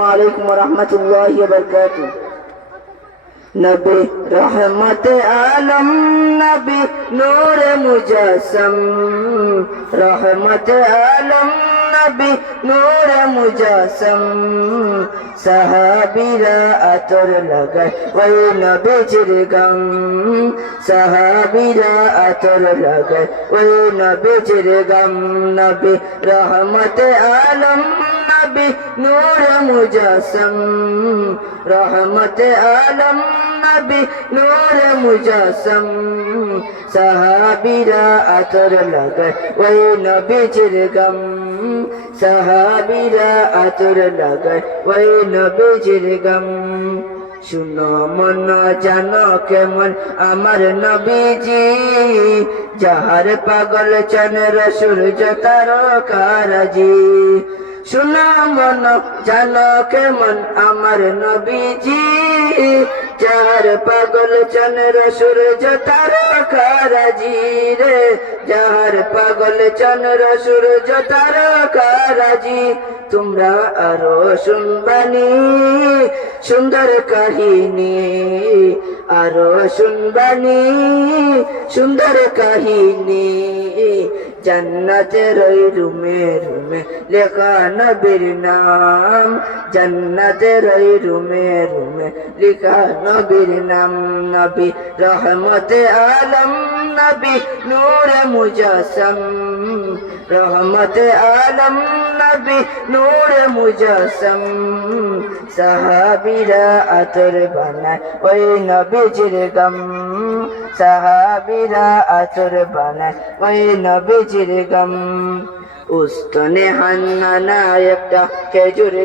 আলাইকুম রহমতুল্লাহ বরকাত নবী রহমত আলম, নবী নূর মুজাসম। রহমত আলম, নবী নূর মুজাসম। সাহাবিরা আতর লাগায়, ওই নবীজির গাম। সাহাবিরা আতর লাগায়, ওই নবীজির গাম। নবী রহমত আলম নবী নূর মুজাসম, রহমত আলম নবী নূর মুজাসম। সাহাবিরা আতর লাগায়, ওই নবীজির গম। সাহাবিরা আতর লাগায়, ওই নবীজির গম। শুনো মন, জানো কেমন আমার নবীজি। যাহার পাগল চন্দ্র সূর্য তারকারাজি। শুনো মন জানো কেমন আমার নবীজি? যার পাগল চন্দ্র সূর্য তারকারাজি রে। যার পাগল চন্দ্র সূর্য তারকারাজি তোমরা আরও শুনবানি, সুন্দর কাহিনী। আরও শুনবানি, সুন্দর কাহিনী। জান্নাতের ওই রুমে রুমে, লেখা নবীর নাম। জান্নাতের ওই রুমে রুমে, লেখা নবীর নাম। নবী রহমতে আলম, নবী নূর মুজাসম। রহমতে আলম, নবী নূর মুজাসম। সাহাবিরা আতর বানায় ওই নবীজির গম। সাহাবিরা আতর বানায় ওই নবীজির গম উস্তনে হান্নানা একটা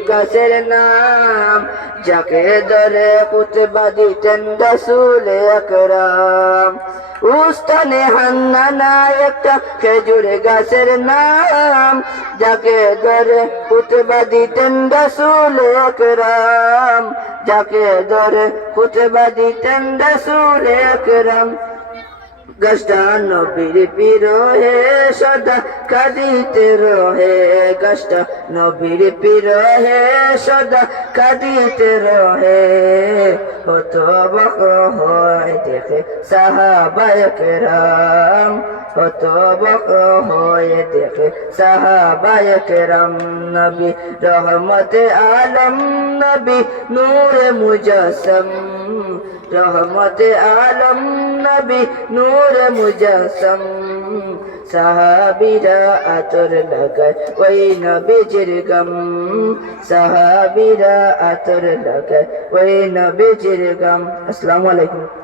গাছের নাম। যাকে ধরে কুতবা দিতেন রসুল আকরাম। উস্তানে খেজুর গাছের নাম। যাকে ধরে কুতবা দিতেন রসুল আকরাম। যাকে ধরে কুতবা দিতেন রসুল গাছটা নবীর পিরোহে সদা কাঁদিতে রহে। গাছটা নবীর পিরোহে সদা কাঁদিতে রহে। হত হয় দেখে সাহাবায় কেরাম। হত বক হয় দেখে সাহাবায় কেরাম। নবী রহমতে আলম, নবী নূরে মুজাসম। রহমতে আলম, নবী নূর মুজাসম। সাহাবিরা আতর লাগায় ওই নবীজির গম। সাহাবিরা আতর লাগায় ওই নবীজির গম। আসসালামু আলাইকুম।